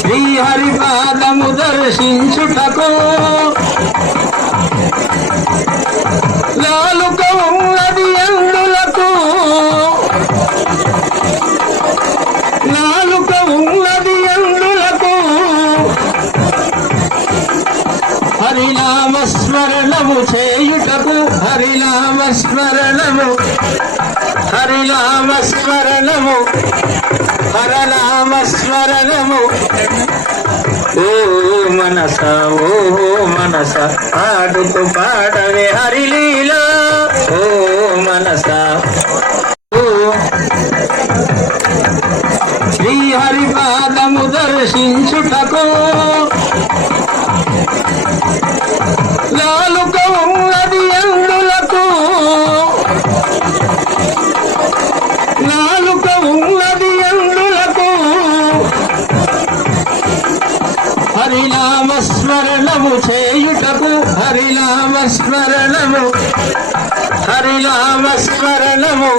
శ్రీహరి పాదము దర్శించుటకు నాలుక ఉన్నది ఎందులకు నాలుక ఉన్నది ఎందులకు హరినామ స్మరణము చేయుటకు హరినామ స్మరణము హరినామ స్మరణము. హరనామ స్మరణము. ఓ మనస ఓ మనస ఆడుతూ పాడవే హరిలీల. ఓ మనస. ఓ. శ్రీహరి పాదము దర్శించుటకు హరినామస్మరణము చేయుటకు హరినామస్మరణము. హరినామస్మరణము.